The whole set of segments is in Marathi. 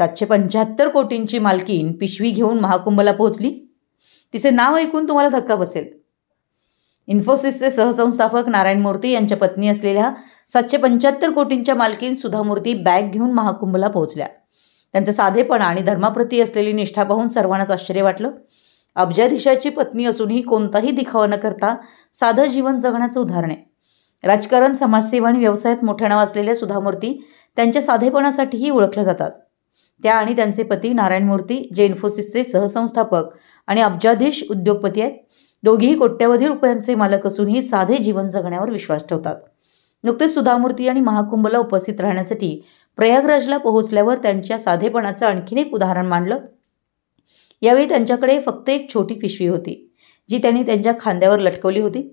775 कोटींची मालकीन पिशवी घेऊन महाकुंभला पोहोचली. तिचे नाव ऐकून तुम्हाला धक्का बसेल. इन्फोसिसचे सहसंस्थापक नारायण मूर्ती यांच्या पत्नी असलेल्या 775 कोटींच्या मालकीन सुधा मूर्ती बॅग घेऊन महाकुंभला पोहोचल्या. त्यांचं साधेपणा आणि धर्माप्रती असलेली निष्ठा पाहून सर्वांनाच आश्चर्य वाटलं. अब्जाधीशाची पत्नी असूनही कोणताही दिखावा न करता साधं जीवन जगण्याचं उदाहरण आहे. राजकारण, समाजसेवा आणि व्यवसायात मोठं नाव असलेल्या सुधा मूर्ती त्यांच्या साधेपणासाठीही ओळखल्या जातात. त्या आणि त्यांचे पती नारायण मूर्ती, जे इन्फोसिसचे सहसंस्थापक आणि अब्जाधीश उद्योगपती आहेत, दोघेही कोट्यवधी रुपयांचे मालक असूनही साधे जीवन जगण्यावर विश्वास ठेवतात. नुकतेच सुधा मूर्ती आणि महाकुंभला उपस्थित राहण्यासाठी प्रयागराजला पोहोचल्यावर त्यांच्या साधेपणाचं आणखीन एक उदाहरण मांडलं. यावेळी त्यांच्याकडे फक्त एक छोटी पिशवी होती, जी त्यांनी त्यांच्या खांद्यावर लटकवली होती.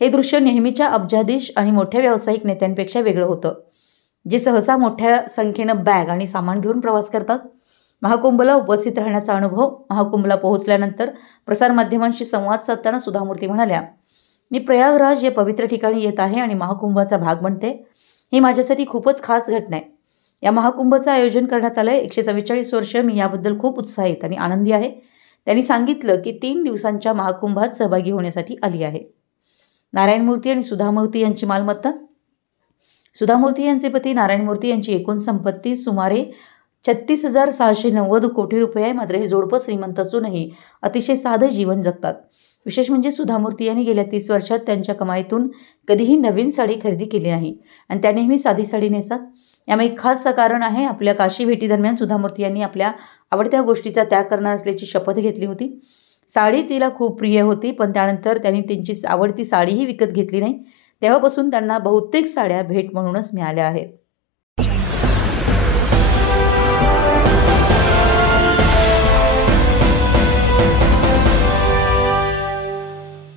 हे दृश्य नेहमीच्या अब्जाधीश आणि मोठ्या व्यावसायिक नेत्यांपेक्षा वेगळं होतं, जे सहसा मोठ्या संख्येनं बॅग आणि सामान घेऊन प्रवास करतात. महाकुंभला उपस्थित राहण्याचा अनुभव. महाकुंभला पोहोचल्यानंतर प्रसारमाध्यमांशी संवाद साधताना सुधा मूर्ती म्हणाल्या, मी प्रयागराज या पवित्र ठिकाणी येत आहे आणि महाकुंभाचा भाग बनते. ही माझ्यासाठी खूपच खास घटना आहे. या महाकुंभचं आयोजन करण्यात आलं आहे. 144 वर्ष मी याबद्दल खूप उत्साहित आणि आनंदी आहे. त्यांनी सांगितलं की 3 दिवसांच्या महाकुंभात सहभागी होण्यासाठी आली आहे. नारायण मूर्ती आणि सुधा मूर्ती यांची मालमत्ता. सुधा मूर्ती यांचे पती नारायण मूर्ती यांची एकूण संपत्ती सुमारे 36,690 कोटी रुपये आहे. मात्र हे जोडपं श्रीमंत असूनही अतिशय साधं जीवन जगतात. विशेष म्हणजे सुधा मूर्ती यांनी गेल्या 30 वर्षात त्यांच्या कमाईतून कधीही नवीन साडी खरेदी केली नाही आणि त्या नेहमी साधी साडी नेसतात. यामागे खास कारण आहे. आपल्या काशी भेटीदरम्यान सुधा मूर्ती यांनी आपल्या आवडत्या गोष्टीचा त्याग करणार असल्याची शपथ घेतली होती. साडी तिला खूप प्रिय होती, पण त्यानंतर त्यांनी त्यांची आवडती साडीही विकत घेतली नाही. तेव्हापासून त्यांना बहुतेक साड्या भेट म्हणूनच मिळाल्या आहेत.